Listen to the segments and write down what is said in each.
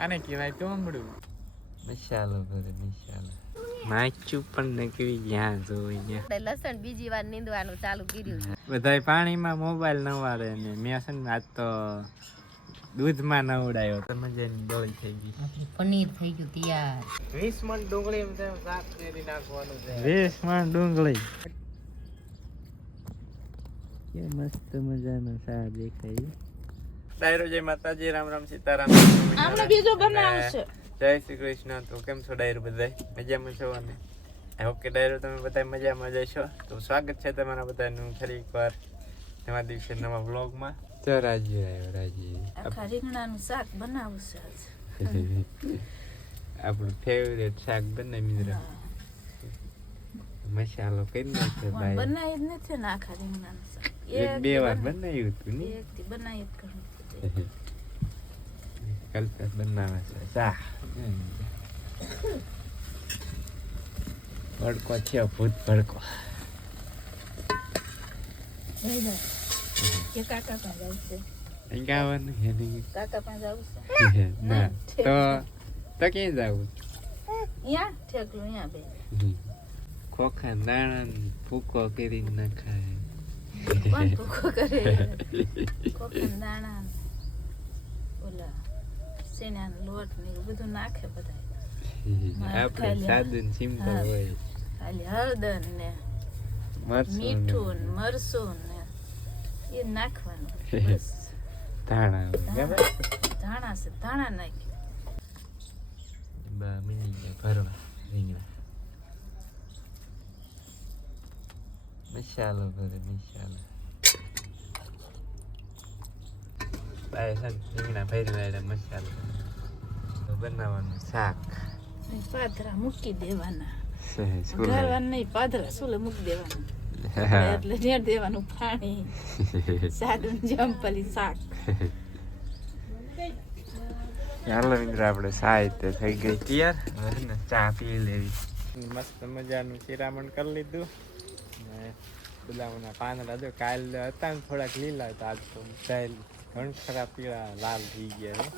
આને કહેવાય ટોંગડું. મસાલો ભરે મસાલો. માચું પણ નકરી જ્યાં જોઈ ત્યાં લસણ બીજી વાર નીંદવાનું ચાલુ કર્યું. બધાય પાણીમાં મોબાઈલ ન વાળે ને મેં છે ને આજ તો દૂધમાં નવડાયો તો મજાની ડોળી થઈ ગઈ. પનીર થઈ ગયું તૈયાર. 20 મણ ડુંગળી એમ તેમ શાક કરી નાખવાનું છે. 20 મણ ડુંગળી. કે મસ્ત મજાનો શાક દેખાય. ડાયરો જય માતાજી, રામ રામ સીતારામ. આમને બીજો બનાવશે. જય શ્રી કૃષ્ણ. તો કેમ છો ડાયરો બધાય? મજામાં છો? અને ઓકે ડાયરો તમે બધા મજામાં જશો. તો સ્વાગત છે તમારા બધાનું ફરી એકવાર નવા દિવસે નવા વ્લોગમાં. તો રાજી આવ્યો રાજી. આખા રીંગણાનું શાક બનાવું છે આજ. આપણું ફેવરેટ શાક બને મિત્ર. મસાલો કરી નાખે ભાઈ. બનાવી જ નથી ને આખા રીંગણાનું શાક. એક બે વાર બનાવ્યું હતું ને. એકથી બનાવી જ કરું. કલ્પના બનાવે છે શાક. ભડકો છે ભૂત ભડકો. કે કાકા પાસે આવશે. અહીં ગાવાનું હે નહીં. કાકા પાસે આવશે. ના તો ક્યાં જાવું? અહીંયા ઠેકલું અહીંયા બે. ખોખા દાણા ભૂકો કરી નખાય. કોણ ભૂકો કરે? ખોખા દાણા ઓલા સેનાનો લોટ ને એવું બધું નાખે બધા. આપણે સાદું સિમ્પલ હોય. ખાલી હળદર ને મીઠું ને મરચું ને એ નાખવાનું. બસ ધાણા ધાણા છે, ધાણા નાખી. બા મિની ગયા ભરવા રીંગણા. મસાલો ભરે મસાલો. બાય છે રીંગણા ભરી વાળા મસાલો બનાવવાનું શાક. પાથરા મૂકી દેવાના. સહેજ ઘરવાનું નહીં, પાથરા સુલે મૂકી દેવાનું. એટલે રેડ દેવાનું પાણી. સાદું જંપલી શાક. ચાલો મિત્ર આપણે સાહિત્ય થઈ ગઈ તૈયાર. હવે ને ચા પી લેવી. મસ્ત મજાનું શિરામણ કરી લીધું. ગુલાબના પાંદડા જો કાલ હતા ને થોડાક લીલા હતા, આજ તો ઘણ ખરાબ પીળા લાલ થઈ ગયા.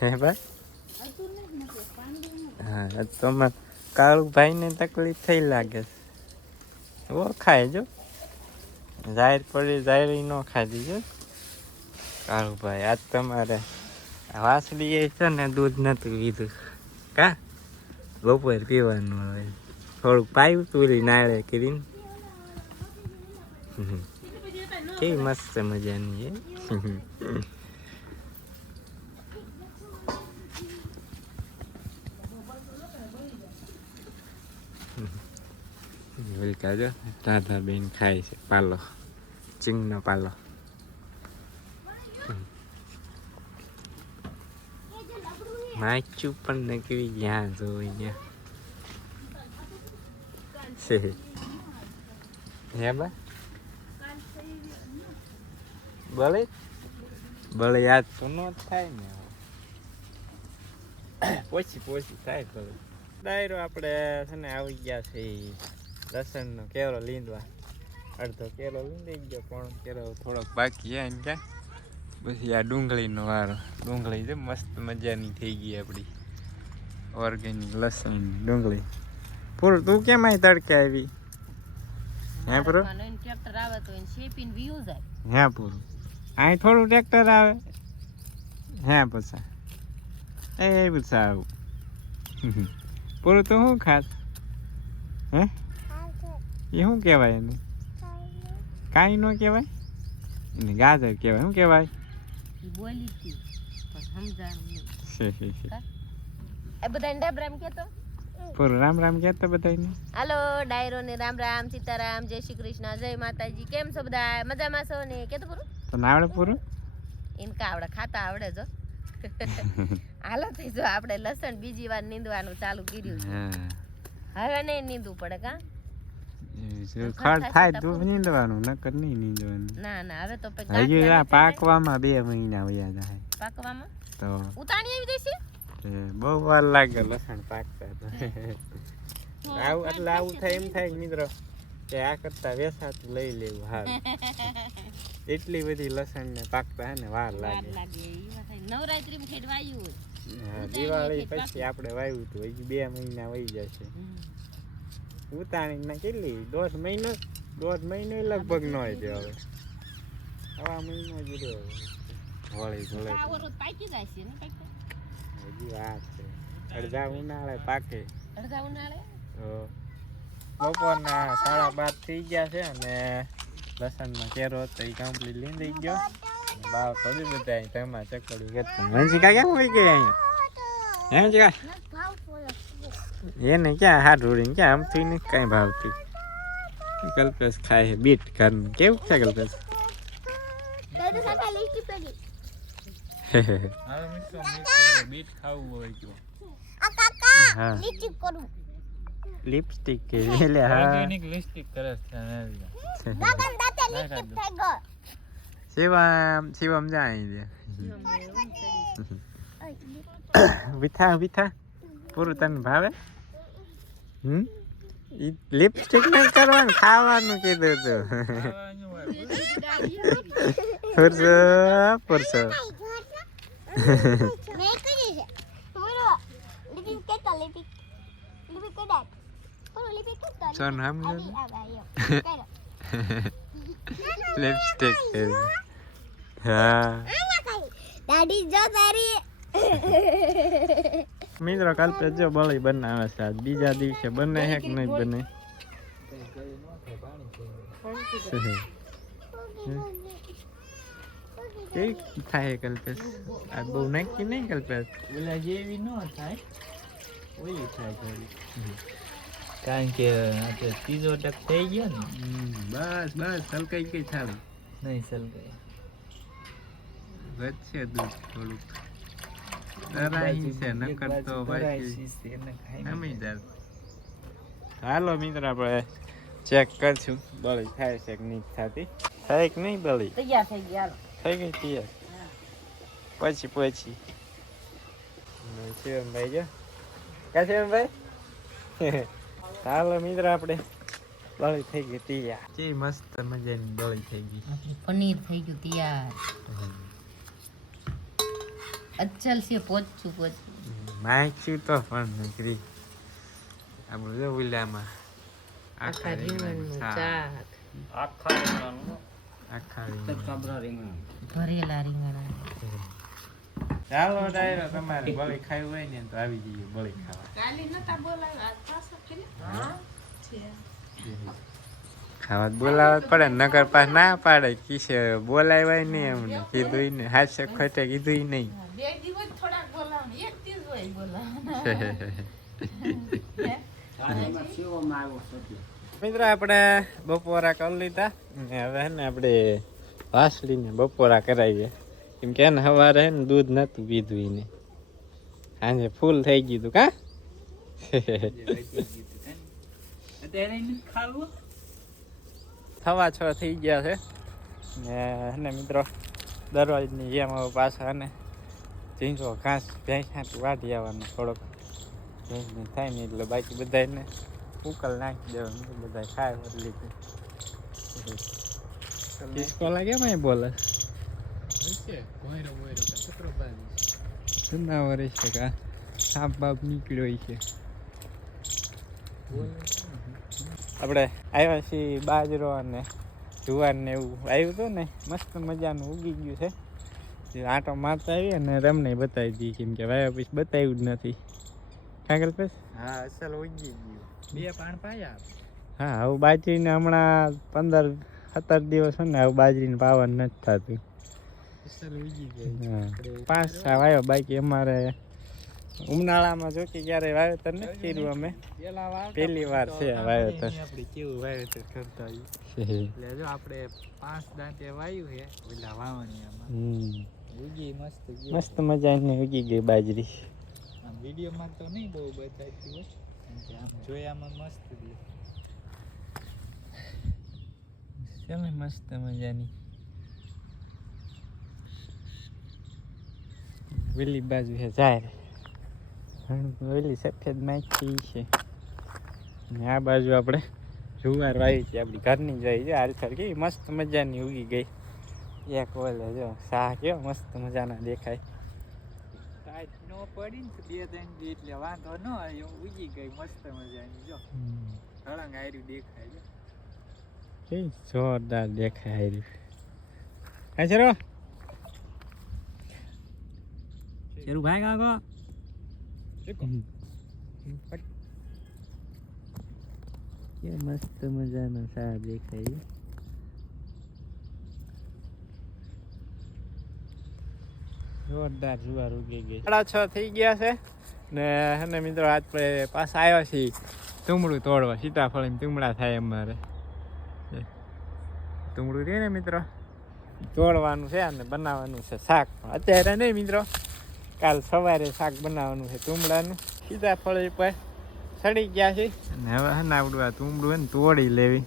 હે ભાઈ? હા તો કાળુભાઈ ને તકલીફ થઈ લાગે છે. ઓ ખાય જો જાહેર પડી જાહેર ન ખાધી જો કાળુભાઈ. આજ તમારે વાસળી એ છે ને દૂધ નતું લીધું કા બપોર પીવાનું હોય. થોડુંક પાયું પૂરી નાળે કરીને. કેવી મસ્ત મજાની હે. વેલકા જો રાધાબેન ખાય છે પાલો, ચીંગનો પાલો. માચું પણ નકરી જ્યાં જોઈ ત્યાં હે બા બળે બળે યાદ તો ન થાય ને. પોછી થાય બળે. ડાયરો આપણે છે ને આવી ગયા છે લસણનો કેરો લીંદવા. અડધો કેરો લીંદાઈ ગયો, પણ કેરો થોડોક બાકી છે ને ક્યાં. પછી આ ડુંગળીનો વારો. ડુંગળી છે મસ્ત મજાની થઈ ગઈ આપણી ઓર્ગેનિક લસણ ડુંગળી. પૂરું તું કેમ અહીં તડકે આવી? હે પૂરું ટ્રેક્ટર આવે તો એને શેપીને વ્યૂ જાય. હે પૂરું અહીં થોડું ટ્રેક્ટર આવે હે પછી એ પૂછા આવું. પૂરું તું શું ખાસ? હે એ શું કહેવાય એને? કાંઈ ન કહેવાય એને ગાજર કહેવાય. શું કહેવાય? બોલી હતી પણ સમજાણું નહીં. છે એ બધાને રામ રામ કહેતો. પૂરું રામ રામ કહેતો બધાને. હાલો ડાયરો ને રામ રામ સીતારામ, જય શ્રી કૃષ્ણ, જય માતાજી. કેમ છો બધા? મજામાં છો ને? કેતો પૂરું તો ના આવડે પૂરું? એને કા આવડે, ખાતા આવડે જો. હાલો થઈ જો આપણે લસણ બીજી વાર નીંદવાનું ચાલુ કર્યું છે. હવે નહીં નીંદવું પડે કા? ખડ થાય તો નીંદવાનું, નકર નહીં નીંદવાનું. ના ના હવે તો હજી આ પાકવામાં 2 મહિના વયા જાય. પાકવામાં તો ઉતાણી આવી જશે. બહુ વાર લાગે લસણ પાકતા. આવું એટલે આવું થાય એમ થાય મિત્રો કે આ કરતા વેસાતું લઈ લેવું. હા એટલી બધી લસણ ને પાકતા હે ને વાર લાગે. નવરાત્રીમાં ખેડ વાયું હોય. હા, દિવાળી પછી આપણે વાવ્યું હતું, હજી 2 મહિના વહી જશે. ઉતાણીના કેટલી 1.5 મહિનો લગભગ ન હોય તે હવે. હવા મહિનો જ રહ્યો હોળી ધોળે. આ વરસ પાકી જાય છે ને પાકી. હજી વાત છે. અડધા ઉનાળે પાકે. અડધા ઉનાળે તો બપોરના 12:30 થઈ ગયા છે અને લસણનો કેરો હતો એ કમ્પ્લીટ લીંદી ગયો. ભાવ તો બી બધા તેમાં ચકડી ગતું. મંજીકા કેમ હોય ગઈ અહીંયા? હે મંજીકા? એને ક્યાં હાથ ઉડીને ક્યાં આમથી નથી કાંઈ ભાવતી. કલ્પેશ ખાય છે બીટ ઘરનું. કેવું છે કલ્પેશ? બીટ ખાવું હોય તો હા લિપસ્ટિક કે એટલે હા ઓર્ગેનિક લિપસ્ટિક કરે છે શિવમ જાય દે વિથા પૂરું તને ભાવે? લિપસ્ટિક નહીં કરવાનું, ખાવાનું કીધું તું. પુરસો લિપસ્ટિક હા મિત્રો કલ્પે જો બળી બનાવે છે આજ બીજા દિવસે બને છે કે નહીં બને? કેવી થાય કલ્પેશ? આ બહુ નાખી નહીં કલ્પેશ? ઓલા જેવી ન થાય, ઓલી થાય થોડી. કારણ કે આપણે ત્રીજો ટક થઈ ગયો ને. બસ સલકાઈ ગઈ થાળી. નહીં સલકાય. વધશે દૂધ થોડુંક. દરાઈ છે નકર તો પછી નમી જાય. હાલો મિત્રો આપણે ચેક કરશું બળી થાય છે કે નહીં થતી. થાય કે નહીં બળી? તૈયાર થઈ ગયા. થઈ ગઈ તૈયાર. પછી શિવમભાઈ જો કા શિવમભાઈ ચાલો મિત્રો આપણે બળી થઈ ગઈ તૈયાર. કેવી મસ્ત મજાની બળી થઈ ગઈ. પનીર થઈ ગયું તૈયાર. અચલ છે પોચું માખ્યું તો પણ નીકળી. આપણે જો ઉલામાં આખા રીંગણનું શાક. આખા રીંગણ ભરેલા રીંગણા. ચાલો ડાયરો તમારે બળી ખાવી હોય ને તો આવી જઈએ બળી ખાવા. ખાવા બોલાવવા પડે નગર પાસ ના પાડે કિસે બોલાવાય નહીં એમને કીધું ને હાથ ખોટે કીધું નહીં. મિત્રો આપણે બપોરા કરી લીધા ને હવે ને આપણે વાસળીને બપોરા કરાવીએ. કેમ કે ને સવારે ને દૂધ નતું પીધું એને સાંજે ફૂલ થઈ ગયું હતું કા. સવા 6 થઈ ગયા છે ને મિત્રો દરવાજની જેમ હવે પાછા અને ઝીંઝો ઘાસ ભેંસ હાટું વાઢી આવવાનું થોડોક ભેંસની થાય ને એટલે બાકી બધાને ઉકલ નાખી દેવાનું બધા ખાય બદલી કિસકો લાગે માં બોલે જનાવર છે કા સાપ બાપ નીકળ્યો છે. આપણે આવ્યા છીએ બાજરો અને જુવાર ને એવું આવ્યું હતું ને મસ્ત મજાનું ઉગી ગયું છે. આંટો મારતા આવીએ ને તમને બતાવી દઈએ કેમ કે વાયા પછી બતાવ્યું જ નથી. કાગળ પેસ હા અસલ ઉગી ગયું. 2 પાણ પાયા. હા હવે બાજરીને હમણાં 15-17 દિવસ ને હવે બાજરીને પાવાનું નથી થતું. અસલ ઉગી ગઈ. હા 5 વાયો બાકી અમારે ઉનાળામાં જો કે ક્યારે વાવેતર નથી કર્યું અમે પહેલી વાર છે વાવેતર. આપણે કેવું વાવેતર કરતા હોઈએ એટલે જો આપણે 5 દાંતે વાયું છે ઓલા વાવણીયામાં ઉગી મસ્ત મજાની ઉગી ગઈ બાજરી. આમ વિડીયોમાં તો નહીં બહુ બતાવતી હોય કે આમ જોયામાં મસ્ત છે મસ્ત મજાની. વેલી બાજુ છે જાય વેલી સફેદ માખી છે ને આ બાજુ આપણે જુવાર વાવી છે આપણી ઘરની જાય છે. હાલસર કેવી મસ્ત મજાની ઉગી ગઈ. એક ઓલે જો શાહ કેવો મસ્ત મજાના દેખાય. આજ નો પડી ને તો 2-3 દી એટલે વાંધો ન આવ્યો, ઉગી ગઈ મસ્ત મજાની. જો હળંગ આયરું દેખાય છે. જોરદાર દેખાય રહ્યું. ચલો ચરું ભાઈ કાકો કે મસ્ત મજાનો સા દેખાય. જોરદાર જુવાર ઉગી ગઈ. 6:30 થઈ ગયા છે ને અને મિત્રો આપણે પાછા આવ્યા છીએ તુમડું તોડવા. સીતાફળ તુમડા થાય અમારે. તુમડું રહે ને મિત્રો તોડવાનું છે અને બનાવવાનું છે શાક. અત્યારે નહીં મિત્રો, કાલ સવારે શાક બનાવવાનું છે તુમડાનું. સીતાફળ પર સડી ગયા છે અને હવે હે ને આવડું આ તુમડું હોય ને તોડી લેવી,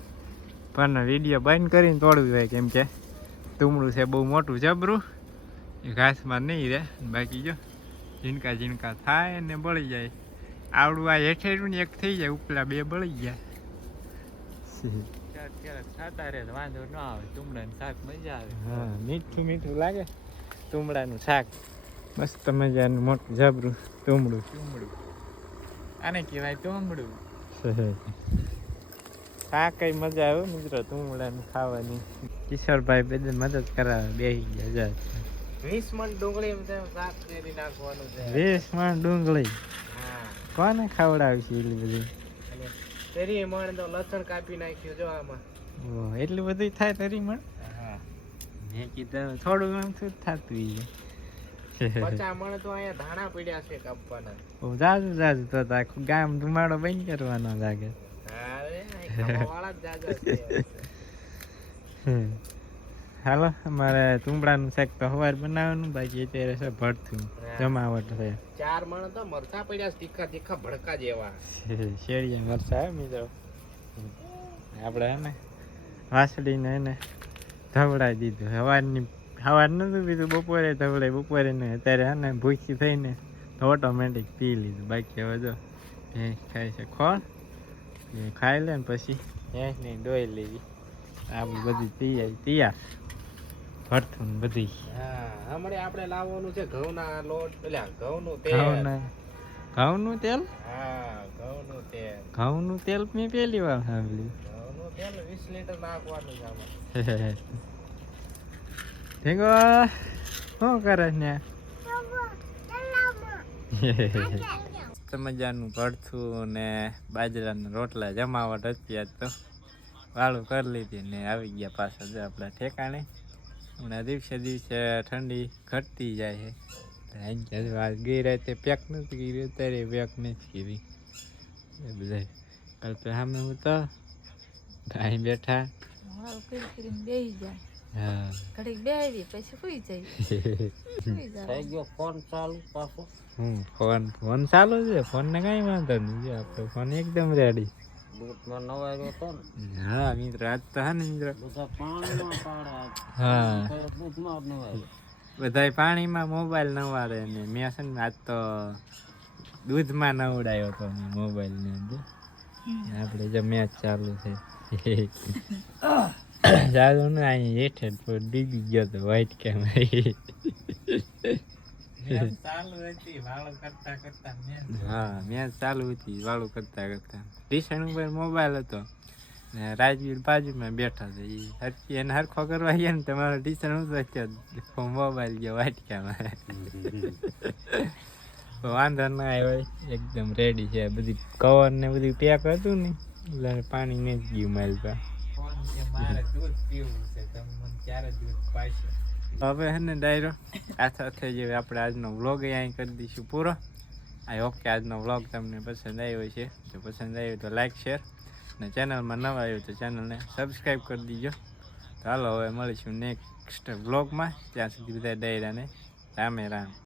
પણ વિડીયો બંધ કરીને તોડવું હોય કેમ કે તુમડું છે બહુ મોટું જબરું, એ ઘાસમાં નહીં રહે. બાકી જો ઝીણકા ઝીણકા થાય ને બળી જાય. આવડું આ હેઠેરું ને એક થઈ જાય, ઉપલા 2 બળી ગયા. ખાતા રહે વાંધો ન આવે. તુમડાનું શાક મજા આવે. હા, મીઠું મીઠું લાગે તુમડાનું શાક. મસ્ત મજાનું મોટું જબરું તુમડું. તુમડું આને કહેવાય તુમડું. શાક કઈ મજા આવે મિત્રો તુમડાનું ખાવાની. કિશોરભાઈ બધે મદદ કરાવે, બેસી ગયા. 20 મણ ડુંગળી શાક કરી નાખવાનું છે. 20 મણ ડુંગળી હા, કોને ખવડાવી છે એટલી બધી? અને તેરી મણ તો લસણ કાપી નાખ્યું જો આમાં. ઓહ, એટલું બધું થાય તરી મણ? હા, મેં કીધું થોડું ઘણું શું થતું ઈ. 50 મણ તો અહીંયા ધાણા પડ્યા છે કાપવાના. ઓ જાજુ જાજુ તો આખું ગામ ધુમાડો બંધ કરવાનો લાગે. અરે ખાવાવાળા જ જાજા છે. હાલો, અમારે તુંબડાનું શાક તો સવાર બનાવવાનું, બાકી અત્યારે છે ભરથું જમાવટ છે. 4 મણ તો મરચા પડ્યા છે, તીખા તીખા ભડકા જેવા. શેરિયા મરચા હે મિત્રો. આપણે હે ને વાસળીને એને ધવડાવી દીધું. સવાર નતું પીધું, બપોરે ધવડાય, બપોરે ને અત્યારે હે ને ભૂખી થઈને ઓટોમેટિક પી લીધું. બાકી હવે જો ભેંસ ખાય છે ખોળ, એ ખાઈ લે ને પછી ભેંસને દોઈ લેવી. આપણે બધી તૈયાર ભરથું ને બધી. હા, હમણાં આપણે લાવવાનું છે ઘઉંના લોટ, પેલા ઘઉંનું તેલ. ઘઉંનું તેલ? હા, ઘઉંનું તેલ. ઘઉંનું તેલ મેં પહેલી વાર સાંભળ્યું. ઘઉંનું તેલ 20 લીટર નાખવાનું છે આમાં. ઠીકો શું કરે ને? મજાનું ભરથું ને બાજરાના રોટલા જમાવટ હતી આજ તો. વાળું કરી લીધી ને આવી ગયા પાછા જો આપણા ઠેકાણે. હમણાં દિવસે દિવસે ઠંડી ઘટતી જાય છે. ગઈ રાતે પેક નથી કર્યું, અત્યારે પેક નથી કરી. એ બધા કાલ તો સામે હું તો અહીં બેઠા. વાળું કરીને બેસી જાય. હા, ઘડીક બેસી પછી સુઈ જાય. થઈ ગયો ફોન ચાલુ પાછો. ફોન ચાલુ છે, ફોન ને કઈ વાંધો નહીં. જો આપણો ફોન એકદમ રેડી. દૂધમાં નવાયો હતો ને. હા મિત્ર, આજ તો હા ને મિત્ર. બધા પાણીમાં પાડે. હા, દૂધમાં જ નવાયો. બધાય પાણીમાં મોબાઈલ નવાડે ને મેં છે ને આજ તો દૂધમાં નવડાયો હતો મોબાઈલ ને અંદર. આપણે જો મેચ ચાલુ છે. ચાલુ ને અહીં હેઠે ડીબી ગયો તો વ્હાઈટ કેમ. હા, મેચ ચાલુ હતી વાળું કરતા કરતા. ટીશન ઉપર મોબાઈલ હતો ને રાજવીર બાજુમાં બેઠા હતા. એને હરખો કરવા ગયા ને તમારો ટીશન ઉતર્યો, મોબાઈલ ગયો વાટક્યામાં. વાંધો ના આવ્યો, એકદમ રેડી છે. બધી કવર ને બધું પેક હતું ને એટલે પાણી નહીં જ ગયું મારી પાસે. હવે હે ને ડાયરો આ સાથે જે આપણે આજનો વ્લોગ અહીં કરી દઈશું પૂરો. આઈ હોપ કે આજનો વ્લોગ તમને પસંદ આવ્યો છે. જો પસંદ આવ્યો તો લાઈક, શેર અને ચેનલમાં નવા આવ્યો તો ચેનલને સબસ્ક્રાઈબ કરી દીજો. તો હાલો હવે મળીશું નેક્સ્ટ વ્લોગમાં. ત્યાં સુધી બધા ડાયરાને રામે રામ.